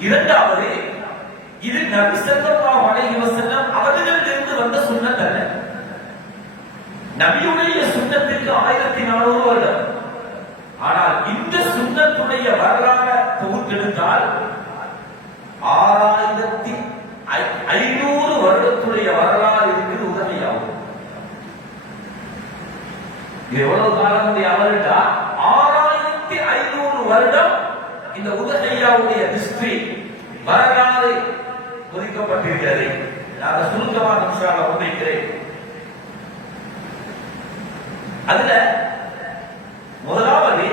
இரண்டாவது இது நபி சல்லல்லாஹு அலைஹி வஸல்லம் அவர்களிடமிருந்து வந்த சுன்னத் அல்ல. நபியுடைய சுன்னத்திற்கு ஆயிரத்தி நானூறு வருடம். ஆனால் இந்த சுன்னத்துடைய வரலாறு தொகுத்தெடுத்தால் ஆறாயிரத்தி ஐ- ஐநூறு வருடத்துடைய வரலாறு இருக்குது உதவியாகும். இது எவ்வளவு காலம் அவர்கிட்ட ஆறாயிரத்தி ஐநூறு வருடம் இந்த உதகையாவுடைய ஹிஸ்டரி வரலாறு ஒதுக்கப்பட்டிருக்கிறது. நான் அதை சுருக்கமாக நிமிஷம் முன்வைக்கிறேன் அதுல முதலாவது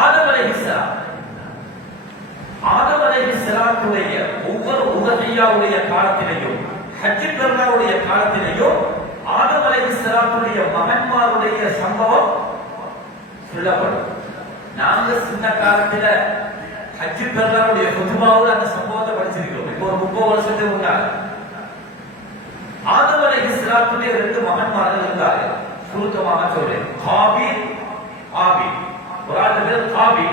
ஆதம் அலைஹிஸ்ஸலாம் ஆதம் அலைஹிஸ்ஸலாத்துடைய ஒவ்வொரு உதகையாவுடைய காலத்திலையும் ஹஜ்ஜி பெருநாளுடைய காலத்திலையும் ஆதம் அலைஹிஸ்ஸலாத்துடைய மகன்மாருடைய சம்பவம் சொல்லப்படும். நாங்க சின்ன காலத்துல ஹஜ்ஜி பெருநாளுடைய பொதுவாவில் அந்த சம்பவத்தை படிச்சிருக்கிறோம். இப்போ ஒரு முப்பது வருஷத்துக்கு முன்னாடி. ஆதம் அலைஹிஸ்ஸலாத்துடைய ரெண்டு மகன்மார்கள் இருந்தாங்க சுருக்கமாக சொல்றேன். காபி ஆபி ஒரு ஆள் பேர் காபி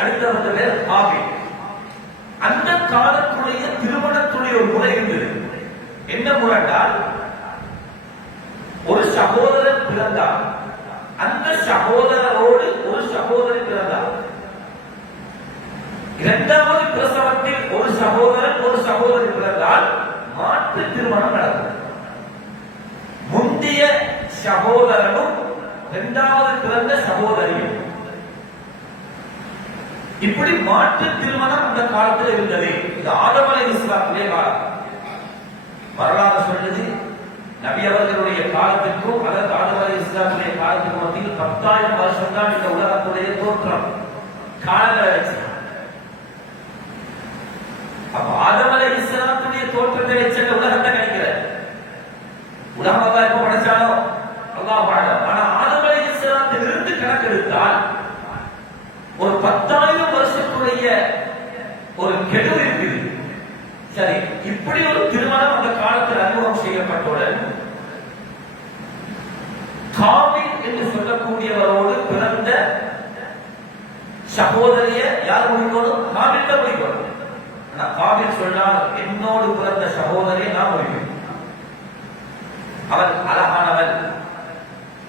அடுத்தவங்க பேர் ஆபீல் அந்த காலத்துடைய திருமணத்துடைய ஒரு முறை இருந்தது என்ன முறைண்டால் ஒரு சகோதரர் பிறந்தார். அந்த சகோதரரோட ஒரு சகோதரி பிறந்தார் இரண்டாவது பிரசவத்தில் ஒரு சகோதரன் ஒரு சகோதரி பிறந்தால் மாற்று திருமணம் நடக்கும். முந்திய சகோதரனும் இரண்டாவது பிறந்த சகோதரியும். இப்படி மாற்று திருமணம் அந்த காலத்தில் இருந்தது. இது ஆதமலை இஸ்லாத்திலே காலம். வரலாறு சொல்லுது நபி அவர்களுடைய காலத்திற்கும் அதாவது ஆதம் இஸ்லாமுடைய காலத்திற்கும் மத்தியில் பத்தாயிரம் வருஷம் தான் இந்த உலகத்துடைய தோற்றம். கால அப்ப ஆதம் அலை இஸ்லாத்துடைய தோற்றத்தை வச்சு அந்த உலகத்தை கணிக்கிற. உலகம் அல்லா எப்ப படைச்சாலும் அல்லா பாடம் ஆனா ஆதம் அலை கணக்கெடுத்தால் ஒரு பத்தாயிரம் வருஷத்துடைய ஒரு கெடு இருக்குது. சரி இப்படி ஒரு திருமணம் அந்த காலத்தில் அறிமுகம் செய்யப்பட்டுடன் காபில் என்று சொல்லக்கூடியவரோடு பிறந்த சகோதரிய யார் முடிக்கணும் காபில் தான் முடிக்கணும் ஆனா காபில் சொன்னால் என்னோடு பிறந்த சகோதரியை நான் முடிக்கணும் அவன் அழகானவன்.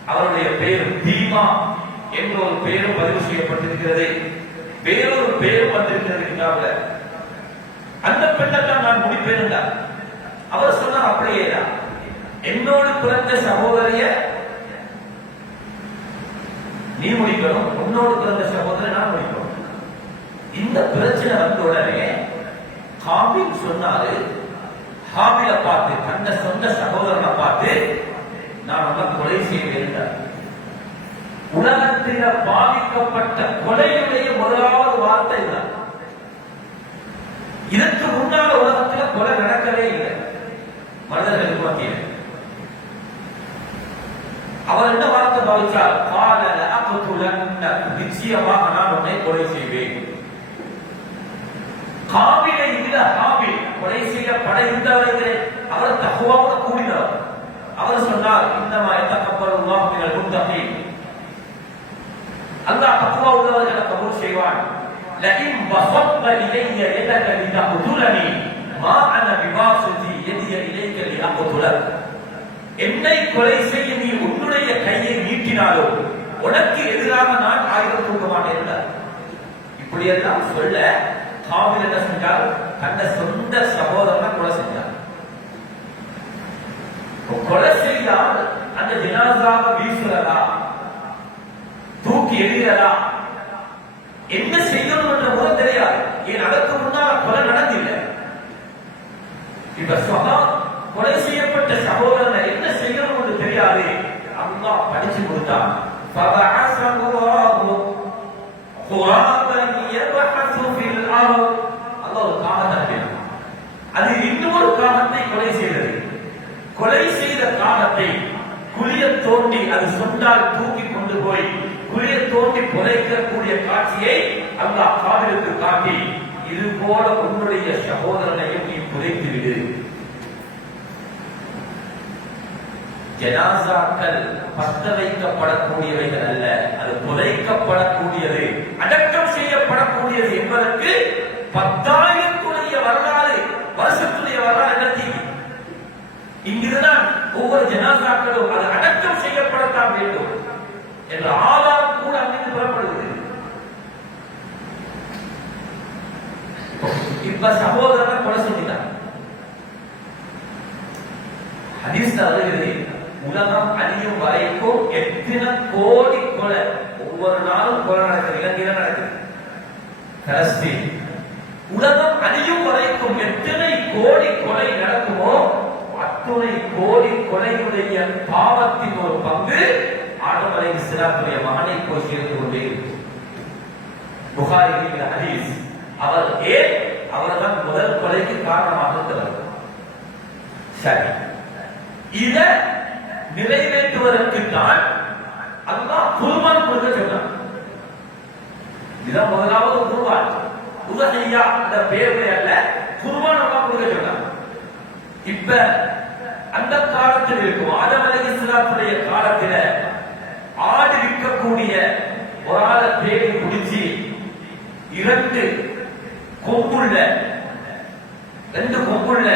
அவருடைய பெயர் தீமா என்ற ஒரு பெயரும் பதிவு செய்யப்பட்டிருக்கிறது. வேறொரு பெயரும் வந்திருக்கிறது கிதாபுல அந்த பெண்ணை தான் நான் முடிப்பேன் அவர் சொன்னார் அப்படியே என்னோடு பிறந்த சகோதரிய நீ முடிக்கணும் உன்னோடு பிறந்த சகோதரன் நான் முடிக்கணும். இந்த பிரச்சனை வந்த உடனே ஹாபில் சொன்னாரு ஹாபில பார்த்து தந்த சொந்த சகோதரனை பார்த்து நான் அவன் கொலை செய்வேன் உலகத்தில பாதிக்கப்பட்ட கொலையுடைய முதலாவது வார்த்தை தான் இதற்கு முன்னால உலகத்துல கொலை நடக்கவே இல்லை. மனிதர்கள் மத்தியில் அவர் என்ன வார்த்தை பாவிச்சார்? நிச்சயமாக நான் உன்னை கொலை செய்வேன் காபிலை விட காபில் கொலை செய்யப்பட இருந்தவர்களே அவர் தகுவாக கூடினவர் அவர் சொன்னார் இந்த மாதிரி தக்கப்பருவாக நீங்கள் முத்தகை அல்லாஹ் தக்குவா உள்ளவர்களை கபூல் செய்வான் لئن بسطت الي يدك لتقتلني ما انا بباسط يدي اليك لاقتلك என்னை கொலை செய்ய நீ உன்னுடைய கையை நீட்டினாலோ உனக்கு எதிராக நான் ஆயுதம் தூக்க மாட்டேன் இப்படியெல்லாம் சொல்ல காபில் என்ன செஞ்சார்? தன்னை சொந்த சகோதரன் கொலை செஞ்சார். கொலை செய்தால் அந்த ஜனாசாவை வீசுறதா? தூக்கி எறிகிறதா? என்ன செய்யணும் என்ற முறை தெரியாது. ஏன் அதற்கு முன்னால் கொலை நடந்தில்லை. இப்ப சொன்னா கொலை செய்யப்பட்ட சகோதரனை என்ன செய்யணும் என்று தெரியாது. அம்மா படிச்சு கொடுத்தான் فبعث الله غرابا يبحث في الارض அல்லாஹ் ஒரு காகத்தை அனுப்பினான் அது இன்னொரு காகத்தை கொலை செய்தது கொலை செய்த காகத்தை குழிய தோண்டி அது சொன்னால் தூக்கி கொண்டு போய் குழிய தோண்டி புதைக்கக்கூடிய காட்சியை அல்லாஹ் காவிலுக்கு காட்டி இது போல உன்னுடைய சகோதரனையும் நீ புதைத்து விடு ஜனாசாக்கள் பத்த வைக்கப்படக்கூடியவைகள் அல்ல. அது புதைக்கப்படக்கூடியது அடக்கம் செய்யப்படக்கூடியது என்பதற்கு பத்தாயிரத்துடைய வரலாறு வருஷத்துடைய வரலாறு என்ன தீவி இங்கிருந்தான் ஒவ்வொரு ஜனாசாக்களும் அது அடக்கம் செய்யப்படத்தான் வேண்டும் என்ற ஆதாரம் கூட அங்கிருந்து புறப்படுகிறது. இப்ப சகோதரனை கொலை செஞ்சிட்டான். ஹதீஸ் வருகிறது உலகம் அழியும் வரைக்கும் எத்தனை கோடி கொலை ஒவ்வொரு நாளும் கொலை நடக்குது இலங்கையில நடக்குது. பலஸ்தீன் உலகம் அழியும் வரைக்கும் எத்தனை கோடி கொலை நடக்குமோ அத்துணை கோடி கொலையுடைய பாவத்தின் ஒரு பங்கு ஆடம் அலை மகனை போய் சேர்ந்து கொண்டே இருக்கும். புகாரி அவர் ஏன் அவர்தான் முதல் கொலைக்கு காரணமாக இருக்கிறார் சரி. இதை நிறைவேற்றுவதற்கு தான் அல்லாஹ் குர்பான் கொடுக்க சொன்னான். இதான் முதலாவது குர்பான். உதகையா அந்த பேருடைய அல்ல குர்பான் அல்லாஹ் கொடுக்க சொன்னான். இப்ப அந்த காலத்தில் இருக்கும் ஆதம் அலைஹிஸ்ஸலாத்துடைய காலத்துல ஆடு விற்கக்கூடிய ஒரு ஆளை தேடி பிடிச்சி இரண்டு கொம்புள்ள ரெண்டு கொம்புள்ள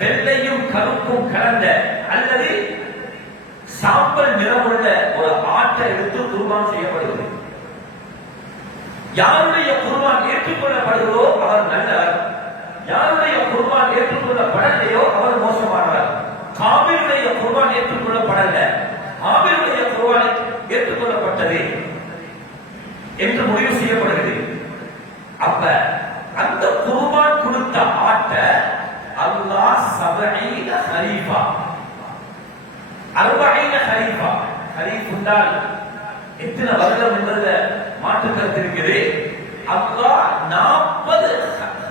வெள்ளையும் கருப்பும் கலந்த அல்லது சாம்பல் நிறமுள்ள ஒரு ஆட்டை எடுத்து குருபான் செய்யப்படுகிறது. யாருடைய குருபான் ஏற்றுக்கொள்ளப்படுகிறதோ அவர் நல்லவர். யாருடைய குருபான் ஏற்றுக்கொள்ளப்படலையோ அவர் மோசமானவர். காபிலுடைய குருபான் ஏற்றுக்கொள்ளப்படல. ஆபிலுடைய குருபான் ஏற்றுக்கொள்ளப்பட்டது என்று முடிவு செய்யப்படுகிறது. அப்ப அந்த குருபான் கொடுத்த ஆட்டை அல்லாஹ் சபையில ஹரீஃபா அர்பஈன ஹரீஃபா. ஹரீஃப் என்றால் எத்தனை வருடம் என்பதுல மாற்று கருத்து இருக்குது அல்லாஹ் நாற்பது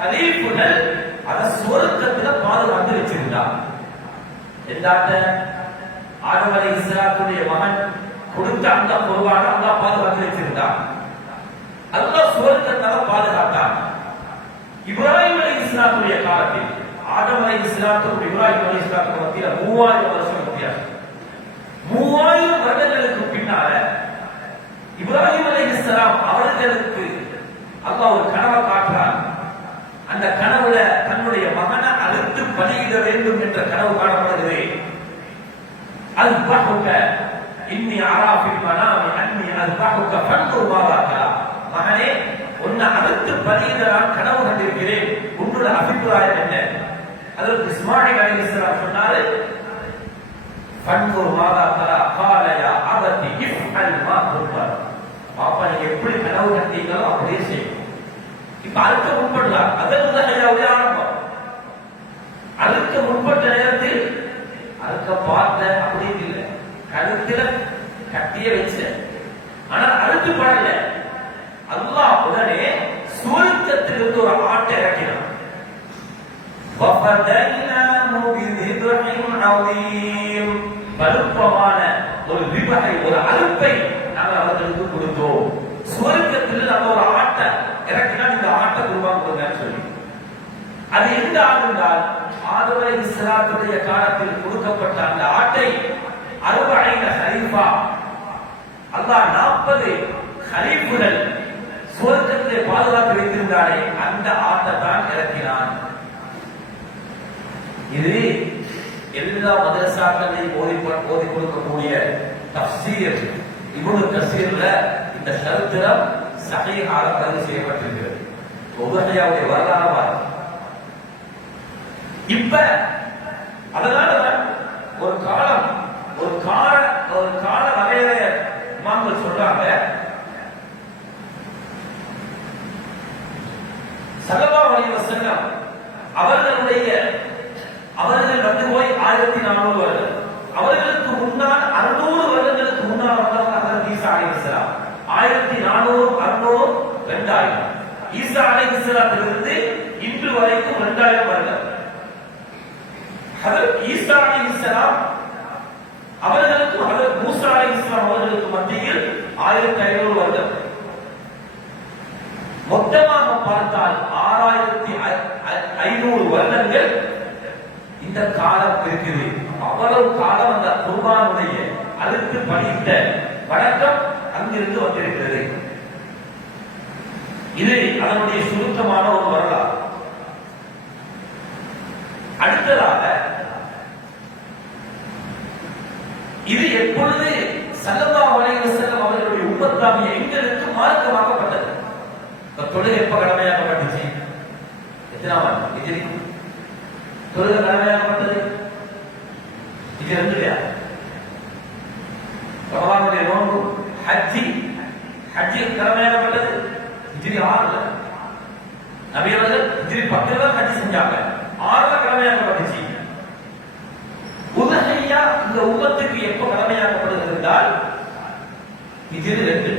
ஹரீஃபுகள் அத சுவர்க்கத்துல பாதுகாத்து வச்சிருந்தான். எந்தாட்ட ஆடவரை இஸ்லாத்துடைய மகன் கொடுத்த அந்த குர்பான அல்லாஹ் பாதுகாத்து வச்சிருந்தான். அல்லாஹ் சுவர்க்கத்தால பாதுகாத்தான். இப்ராஹிம் அலி இஸ்லாத்துடைய காலத்தில் ஆதம் அலை இஸ்லாத்துக்கும் இப்ராஹிம் அலி இஸ்லாத்துக்கும் மத்தியில் மூவாயிரம் வருஷம் வித்தியாசம் மூவாயிரம் வருடங்களுக்கு பின்னால இப்ராஹிம் அலை இஸ்லாம் அவர்களுக்கு அல்லாஹ் ஒரு கனவை காட்டுறான் அந்த கனவுல தன்னுடைய மகனை அறுத்து பலியிட வேண்டும் என்ற கனவு காணப்படுகிறது அது இன்னி ஆராஃபில் மனாமி அன்னி அது பாகுக்க பண்பு மாறாக்கா மகனே உன்னை அறுத்து பலியிட நான் கனவு கண்டிருக்கிறேன். உன்னோட அபிப்பிராயம் என்ன? அதற்கு இஸ்மாயில் அலைஹிஸ்ஸலாம் சொன்னாரு பண்புர் மாதாக்கா தரா காலையா அபத்தி இஃப்அல் மா துர்பர் பாப்பா நீங்க எப்படி கனவு கண்டீங்களோ அப்படியே செய்யும் இப்ப அதுக்கு முன்படலாம் அதற்கு தான் ஐயா ஆரம்பம். அறுக்க முற்பட்ட நேரத்தில் அதுக்கு பார்த்த அப்படின்னு கழுத்துல கட்டிய வச்சு. ஆனா அழுத்து படல. அல்லாஹ் உடனே சுருக்கத்திலிருந்து ஒரு ஆட்டை இறக்கினான். வலுப்பமான ஒரு விபகை ஒரு அழுப்பை நாங்க அவர்களுக்கு கொடுத்தோம். சுவர்க்கத்தில் நம்ம ஒரு ஆட்டை இறக்கினால் இந்த ஆட்டை உருவாக்குறதுன்னு சொல்லி. அது எந்த ஆடு என்றால் ஆதவரை இஸ்லாத்துடைய காலத்தில் கொடுக்கப்பட்ட அந்த ஆட்டை அறுபடைந்த ஹரீஃபா அல்லாஹ் நாற்பது ஹரீஃபுகள் சுவர்க்கத்திலே பாதுகாத்து வைத்திருந்தாரே அந்த ஆட்டை தான் இறக்கினான். இது எல்லா மதரசாக்களையும் ஓதி ஓதி கொடுக்கக்கூடிய தப்சீர். இவனு தப்சீர்ல இந்த சரித்திரம் சகையாக பதிவு செய்யப்பட்டிருக்கிறது. உபகையாவுடைய வரலாறு பாருங்க. இப்ப அதனால ஒரு காலம் ஒரு கால ஒரு கால வகையில இமாம்கள் சொல்றாங்க. சல்லா அலைஹி வஸல்லம் அவர்களுடைய அவர்கள் வந்து போய் ஆயிரத்தி நானூறு வருடம் அவர்களுக்கு முன்னால் அறுநூறு வருடங்களுக்கு முன்னால் வந்தவங்க அதற்கு ஈசா அலைஹிஸ்ஸலாம் ஆயிரத்தி நானூறு அறுநூறு ரெண்டாயிரம் ஈசா அலைஹிஸ்ஸலாத்திலிருந்து இன்று வரைக்கும் ரெண்டாயிரம் வருடம். ஹதரத் ஈசா அலைஹிஸ்ஸலாம் அவர்களுக்கும் அதற்கு மூசா இஸ்லாம் அவர்களுக்கு மத்தியில் ஆயிரத்தி ஐநூறு வருடம். மொத்தமாக பார்த்தால் ஆறாயிரத்தி ஐநூறு வருடங்கள் இந்த காலம் இருக்குது. அவ்வளவு காலம் அந்த குர்பானுடைய அழுத்து பணித்த வழக்கம் அங்கிருந்து வந்திருக்கிறது. இது அதனுடைய சுருக்கமான ஒரு வரலாறு. அடுத்ததாக இது எப்பொழுது சல்லல்லாஹு அலைஹி வஸல்லம் அவர்களுடைய உம்மத்தாக எங்களுக்கு மார்க்கமாக்கப்பட்டது? இப்ப தொழுகை எப்ப கடமையாக்கப்பட்டுச்சு? எத்தனாம் ஆண்டு? ஹிஜ்ரி. தொழுகை கடமையாக்கப்பட்டது? இது ரெண்டு இல்லையா ரமலானுடைய நோன்பு ஹஜ்ஜி. ஹஜ்ஜி கடமையாக்கப்பட்டது. ஹிஜ்ரி ஆறுல. நபியவர்கள் ஹிஜ்ரி பத்துல தான் ஹஜ்ஜி செஞ்சாங்க. ஆறுல கடமையாக்கப்பட்டுச்சு. இந்த உம்மத்துக்கு எப்ப கடமையாக்கப்படுகிறது என்றால் இஜிரி ரெண்டு.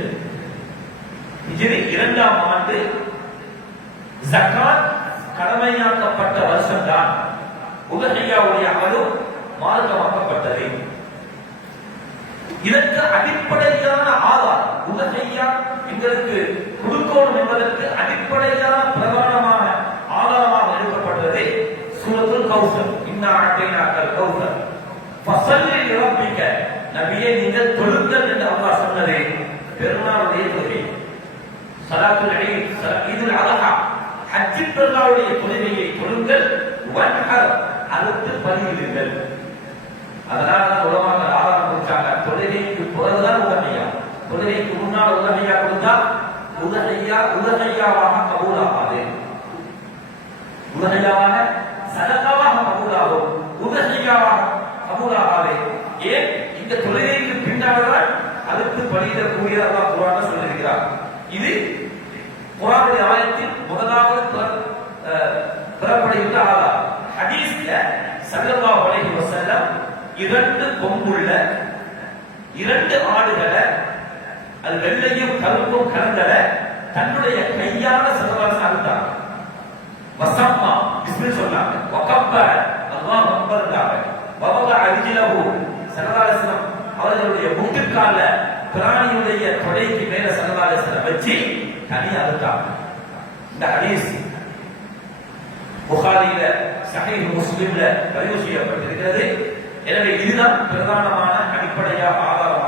இஜிரி இரண்டாம் ஆண்டு ஜக்காத் கடமையாக்கப்பட்ட வருஷம் தான் உபகையாவுடைய அமலும் மார்க்கமாக்கப்பட்டது. இதற்கு அடிப்படையான ஆதாரம் உலகையா எங்களுக்கு கொடுக்கணும் என்பதற்கு அடிப்படையான பிரதானமான ஆதாரமாக எடுக்கப்பட்டது சூரத்துல் கௌசர். இன்னா அட்டைனாக்கல் கௌசர். ஃபசல்லி நிரப்பிக்க நபியே நீங்கள் தொழுங்கள் என்று அம்மா சொன்னது பெருமாளுடைய தொகை சலாத்துல் ஈத் சலா- ஈதுல் ஹஜ்ஜி பெருமாளுடைய தொழுகையை தொழுங்கள் வன்ஹர் அறுத்து பதிவிடுங்கள் அதனால தான் உலமாக்கள் ஆதாரம் கொடுத்தாங்க. தொழுகைக்கு பிறகுதான் உதகையா தொழுகைக்கு முன்னால் உதகையா கொடுத்தா உதகையா உதகையாவாக கபூலாகாது. உதகையாவாக சதகாவாக கபூலாகும். உதகையாவாக கபூலாகாது ஏன்? இந்த தொழுகைக்கு பின்னால்தான் அதுக்கு பலியிடக்கூடியதாக குரான சொல்லியிருக்கிறார். இது குரானுடைய ஆயத்தில் முதலாவது பிற- அஹ், பெறப்படுகின்ற ஆதாரம் ஹதீஸ்ல ஸல்லல்லாஹு அலைஹி வஸல்லம் இரண்டு கொம்புள்ள இரண்டு ஆடுகளை அது வெள்ளையும் கருப்பும் கலந்தத தன்னுடைய கையால சர்வாசம் அறுத்தாங்க வசம்மா பிஸ்மில் சொன்னாங்க. வகப்பர அல்லாஹ் அக்பர்ங்காங்க வவக அரிஜிலஹு சரதாலசனம். அவர்களுடைய முட்டுக்கால பிராணியுடைய தொடைக்கு மேல சரதாலசனம் வச்சு தனி அறுத்தாங்க. இந்த ஹதீஸ் புகாரியில சஹீஹ் முஸ்லிம்ல பதிவு செய்யப்பட்டிருக்கிறது. எனவே இதுதான் பிரதானமான அடிப்படையாக ஆதாரம்.